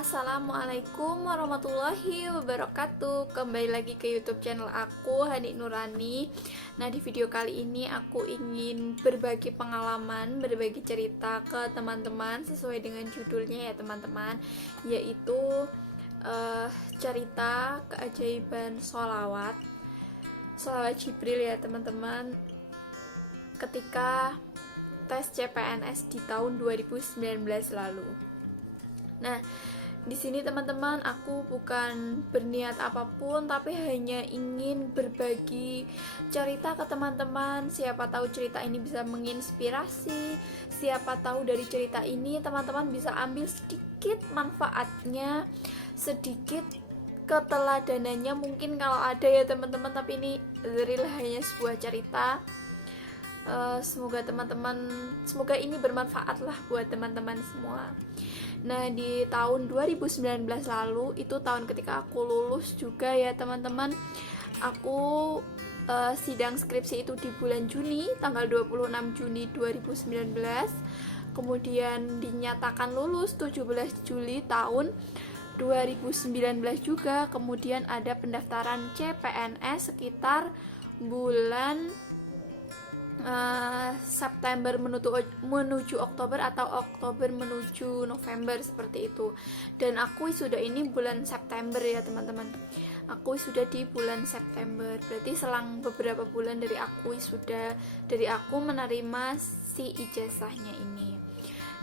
Assalamualaikum warahmatullahi wabarakatuh. Kembali lagi ke YouTube channel aku, Hani Nurani. Nah, di video kali ini aku ingin berbagi pengalaman, berbagi cerita ke teman-teman sesuai dengan judulnya ya teman-teman, yaitu cerita keajaiban sholawat Jibril ya teman-teman, ketika tes CPNS di tahun 2019 lalu. Nah, di sini teman-teman, aku bukan berniat apapun, tapi hanya ingin berbagi cerita ke teman-teman. Siapa tahu cerita ini bisa menginspirasi, siapa tahu dari cerita ini teman-teman bisa ambil sedikit manfaatnya, sedikit keteladanannya mungkin kalau ada ya teman-teman. Tapi ini real, hanya sebuah cerita. Semoga ini bermanfaat lah buat teman-teman semua. Nah, di tahun 2019 lalu, itu tahun ketika aku lulus juga ya teman-teman. Aku sidang skripsi itu di bulan Juni, tanggal 26 Juni 2019. Kemudian dinyatakan lulus 17 Juli tahun 2019 juga. Kemudian ada pendaftaran CPNS sekitar bulan September menuju Oktober atau Oktober menuju November seperti itu. Dan aku sudah ini bulan September ya teman-teman. Aku sudah di bulan September. Berarti selang beberapa bulan dari aku menerima si ijazahnya ini.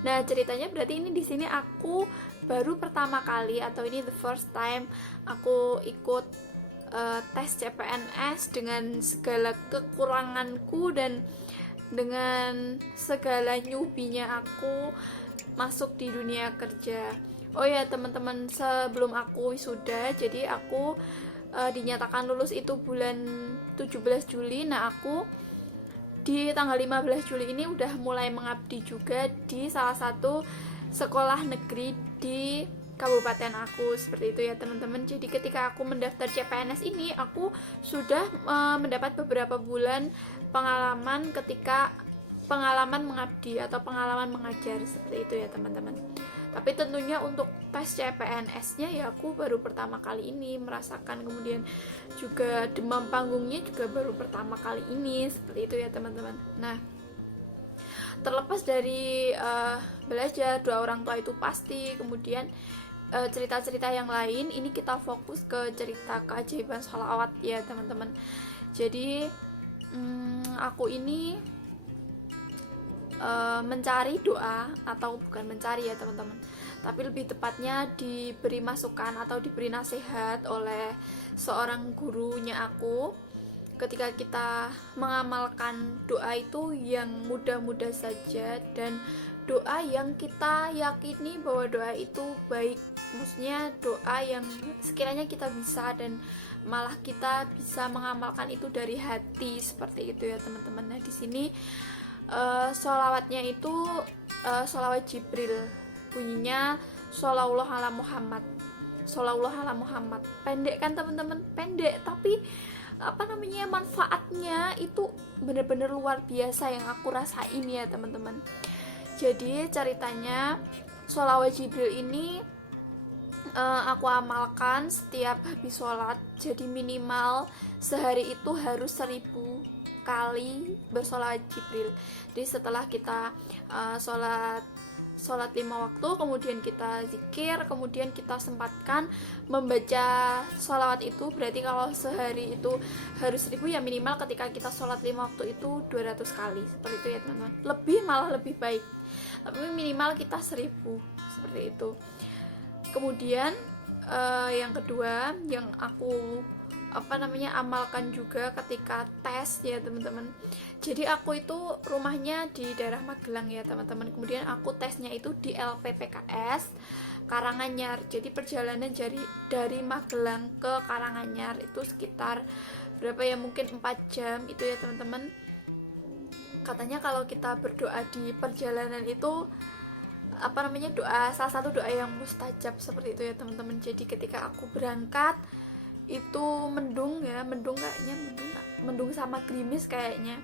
Nah, ceritanya berarti ini di sini aku baru pertama kali, atau ini the first time aku ikut tes CPNS dengan segala kekuranganku dan dengan segala newbie-nya aku masuk di dunia kerja. Oh ya teman-teman, sebelum aku wisuda, jadi aku dinyatakan lulus itu bulan 17 Juli. Nah, aku di tanggal 15 Juli ini udah mulai mengabdi juga di salah satu sekolah negeri di kabupaten aku, seperti itu ya teman-teman. Jadi ketika aku mendaftar CPNS ini, aku sudah mendapat beberapa bulan pengalaman mengabdi atau pengalaman mengajar, seperti itu ya teman-teman. Tapi tentunya untuk tes CPNS-nya ya aku baru pertama kali ini merasakan, kemudian juga demam panggungnya juga baru pertama kali ini, seperti itu ya teman-teman. Nah, terlepas dari belajar, doa orang tua itu pasti, kemudian cerita-cerita yang lain, ini kita fokus ke cerita keajaiban sholawat ya teman-teman. Jadi aku ini mencari doa, atau bukan mencari ya teman-teman, tapi lebih tepatnya diberi masukan atau diberi nasihat oleh seorang gurunya aku. Ketika kita mengamalkan doa itu yang mudah-mudah saja, dan doa yang kita yakini bahwa doa itu baik, maksudnya doa yang sekiranya kita bisa dan malah kita bisa mengamalkan itu dari hati, seperti itu ya teman-teman. Nah, di sini sholawatnya itu sholawat Jibril, bunyinya sholawullah ala Muhammad, sholawullah ala Muhammad. Pendek kan teman-teman, pendek, tapi manfaatnya itu benar-benar luar biasa yang aku rasain ya teman-teman. Jadi ceritanya sholawat Jibril ini aku amalkan setiap habis sholat. Jadi minimal sehari itu harus 1000 kali bersolawat Jibril. Jadi setelah kita sholat 5 waktu, kemudian kita zikir, kemudian kita sempatkan membaca sholawat itu. Berarti kalau sehari itu harus 1000, ya minimal ketika kita sholat 5 waktu itu 200 kali, seperti itu ya teman-teman. Lebih malah lebih baik, tapi minimal kita 1000, seperti itu. Kemudian yang kedua yang aku amalkan juga ketika tes ya teman-teman. Jadi aku itu rumahnya di daerah Magelang ya teman-teman. Kemudian aku tesnya itu di LPPKS Karanganyar. Jadi perjalanan dari Magelang ke Karanganyar itu sekitar berapa ya, mungkin 4 jam itu ya teman-teman. Katanya kalau kita berdoa di perjalanan itu salah satu doa yang mustajab, seperti itu ya teman-teman. Jadi ketika aku berangkat itu mendung sama gerimis kayaknya.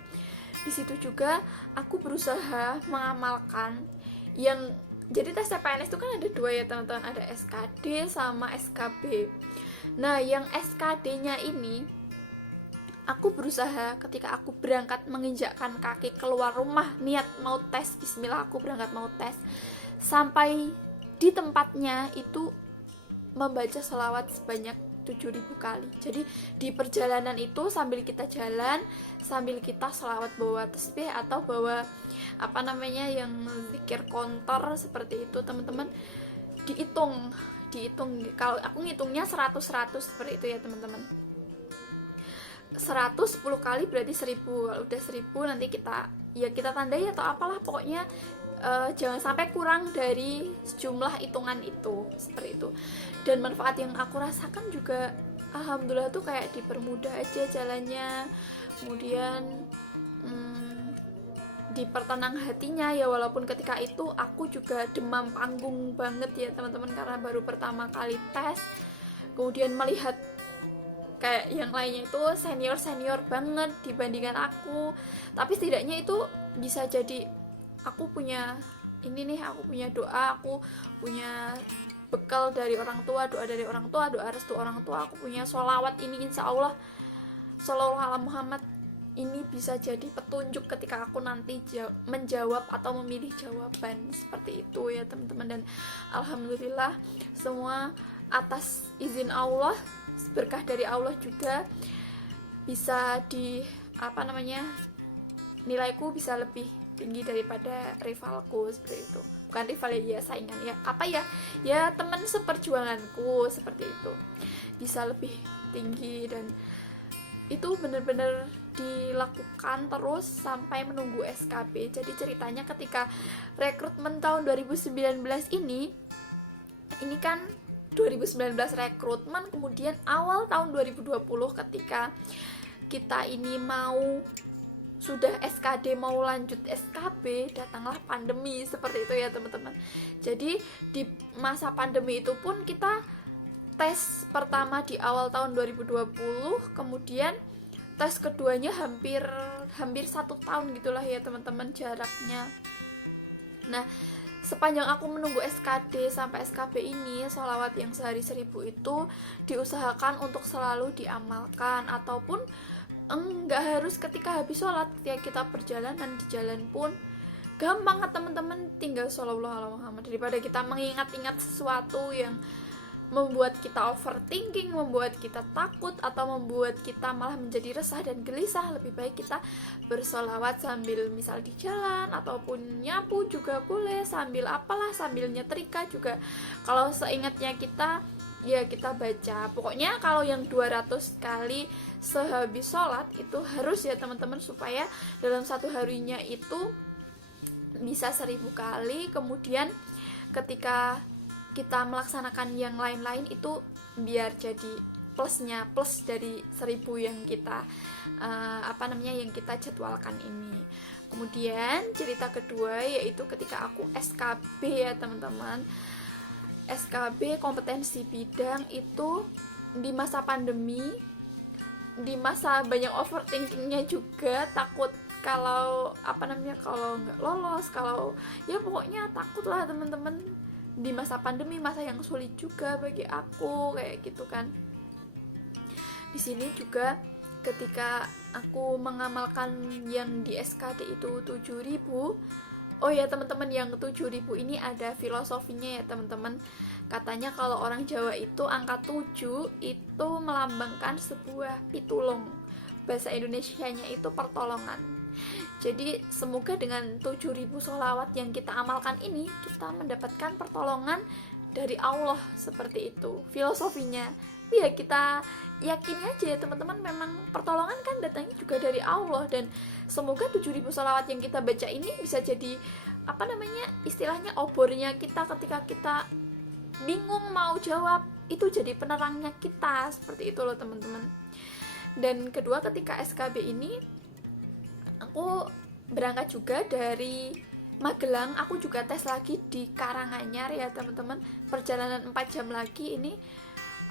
Di situ juga aku berusaha mengamalkan yang Jadi tes CPNS itu kan ada dua ya teman-teman, ada SKD sama SKB. Nah yang SKD-nya ini aku berusaha ketika aku berangkat menginjakkan kaki keluar rumah, niat mau tes, bismillah aku berangkat mau tes, sampai di tempatnya itu membaca sholawat sebanyak 7.000 kali. Jadi di perjalanan itu sambil kita jalan, sambil kita sholawat bawa tasbih atau bawa apa namanya yang zikir kontor seperti itu teman-teman, dihitung kalau aku ngitungnya 100 seperti itu ya teman-teman. 110 kali berarti 1000. Kalau udah 1000 nanti kita tandai atau apalah, pokoknya jangan sampai kurang dari sejumlah hitungan itu, seperti itu. Dan manfaat yang aku rasakan juga alhamdulillah tuh kayak dipermudah aja jalannya, kemudian dipertenang hatinya ya, walaupun ketika itu aku juga demam panggung banget ya teman-teman, karena baru pertama kali tes, kemudian melihat kayak yang lainnya itu senior banget dibandingkan aku, tapi setidaknya itu bisa jadi aku punya ini nih, aku punya doa, aku punya bekal dari orang tua, doa dari orang tua, doa restu orang tua, aku punya sholawat ini, insya Allah Shallallahu ala Muhammad ini bisa jadi petunjuk ketika aku nanti menjawab atau memilih jawaban seperti itu ya teman-teman. Dan alhamdulillah semua atas izin Allah, berkah dari Allah juga, bisa nilaiku bisa lebih tinggi daripada rivalku seperti itu. Bukan rival ya, saingan ya, ya teman seperjuanganku seperti itu, bisa lebih tinggi. Dan itu benar-benar dilakukan terus sampai menunggu SKB. Jadi ceritanya ketika rekrutmen tahun 2019 ini kan 2019 rekrutmen, kemudian awal tahun 2020 ketika kita ini sudah SKD mau lanjut SKB, datanglah pandemi seperti itu ya teman-teman. Jadi di masa pandemi itu pun kita tes pertama di awal tahun 2020, kemudian tes keduanya hampir 1 tahun gitulah ya teman-teman jaraknya. Nah sepanjang aku menunggu SKD sampai SKB ini, sholawat yang sehari 1000 itu diusahakan untuk selalu diamalkan, ataupun enggak harus ketika habis sholat, ketika kita perjalanan di jalan pun gampang kan teman-teman, tinggal shollallahu alaihi wasallam, daripada kita mengingat-ingat sesuatu yang membuat kita overthinking, membuat kita takut, atau membuat kita malah menjadi resah dan gelisah. Lebih baik kita bersolawat sambil misal di jalan, ataupun nyapu juga boleh, sambil sambil nyetrika juga, kalau seingatnya kita ya kita baca. Pokoknya kalau yang 200 kali sehabis sholat itu harus ya teman-teman, supaya dalam satu harinya itu bisa 1000 kali. Kemudian ketika kita melaksanakan yang lain-lain itu biar jadi plus dari 1000 yang kita yang kita jadwalkan ini. Kemudian cerita kedua yaitu ketika aku SKB ya teman-teman. SKB kompetensi bidang itu di masa pandemi, di masa banyak overthinkingnya juga, takut kalau kalau nggak lolos, kalau ya pokoknya takut lah teman-teman, di masa pandemi, masa yang sulit juga bagi aku kayak gitu kan. Di sini juga ketika aku mengamalkan yang di SKD itu 7.000. Oh ya teman-teman, yang 7.000 ini ada filosofinya ya teman-teman. Katanya kalau orang Jawa itu angka 7 itu melambangkan sebuah pitulung. Bahasa Indonesianya itu pertolongan. Jadi semoga dengan 7.000 sholawat yang kita amalkan ini, kita mendapatkan pertolongan dari Allah, seperti itu filosofinya. Ya kita yakin aja ya teman-teman, memang pertolongan kan datangnya juga dari Allah. Dan semoga 7.000 sholawat yang kita baca ini bisa jadi istilahnya obornya kita ketika kita bingung mau jawab, itu jadi penerangnya kita, seperti itu loh teman-teman. Dan kedua, ketika SKB ini aku berangkat juga dari Magelang, aku juga tes lagi di Karanganyar ya teman-teman, perjalanan 4 jam lagi. Ini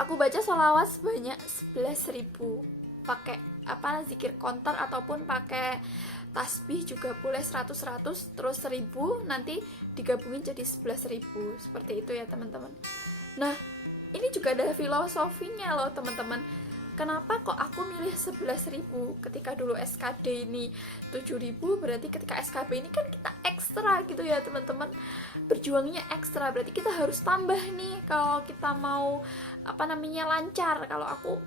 aku baca sholawat sebanyak 11.000 pakai zikir konter ataupun pakai tasbih juga boleh 100 terus 1000 nanti digabungin jadi 11.000 seperti itu ya teman-teman. Nah ini juga ada filosofinya loh teman-teman. Kenapa kok aku milih 11.000 ketika dulu SKD ini 7.000, berarti ketika SKB ini kan kita ekstra gitu ya teman-teman, berjuangnya ekstra, berarti kita harus tambah nih kalau kita mau lancar. Kalau aku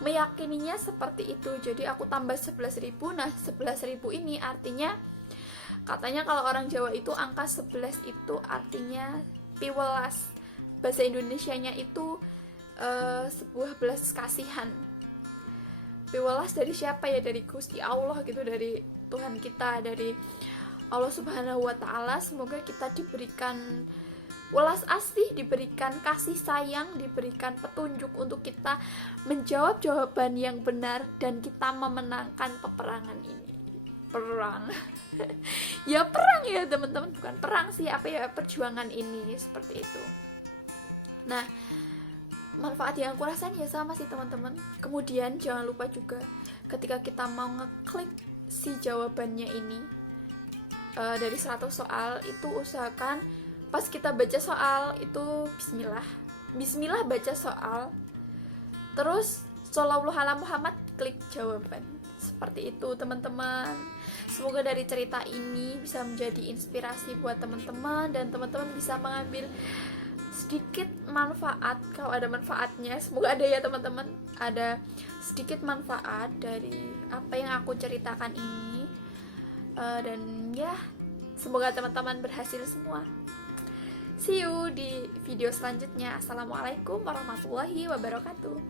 meyakininya seperti itu, jadi aku tambah 11.000. Nah 11.000 ini artinya, katanya kalau orang Jawa itu angka 11 itu artinya piwelas, bahasa Indonesianya itu sebuah belas kasihan. Piwelas dari siapa ya? Dari Gusti Allah gitu, dari Tuhan kita, dari Allah Subhanahu wa Ta'ala. Semoga kita diberikan welas asih, diberikan kasih sayang, diberikan petunjuk untuk kita menjawab jawaban yang benar dan kita memenangkan peperangan ini. Perang ya perang ya teman-teman, bukan perang sih, perjuangan ini, seperti itu. Nah manfaat yang aku rasain ya sama sih teman-teman. Kemudian jangan lupa juga ketika kita mau ngeklik si jawabannya ini dari 100 soal itu, usahakan pas kita baca soal itu bismillah baca soal, terus shollallahu ala Muhammad, klik jawaban. Seperti itu teman-teman. Semoga dari cerita ini bisa menjadi inspirasi buat teman-teman, dan teman-teman bisa mengambil sedikit manfaat. Kalau ada manfaatnya, semoga ada ya teman-teman, ada sedikit manfaat dari apa yang aku ceritakan ini. Dan ya semoga teman-teman berhasil semua. See you di video selanjutnya. Assalamualaikum warahmatullahi wabarakatuh.